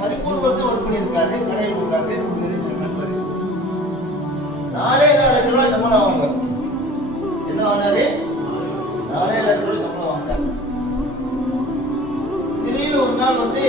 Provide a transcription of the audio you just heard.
13 வருஷம் ஒர்க் பண்ணியிருக்காரு, கடையில் இருக்காரு, நண்பர். 4.25 லட்சம் ரூபாய் சம்பளம் வாங்க. என்ன வாங்கினாரு? 4.25 லட்சம் ரூபாய் சம்பளம் வாங்கினார். திடீர்னு ஒரு நாள் வந்து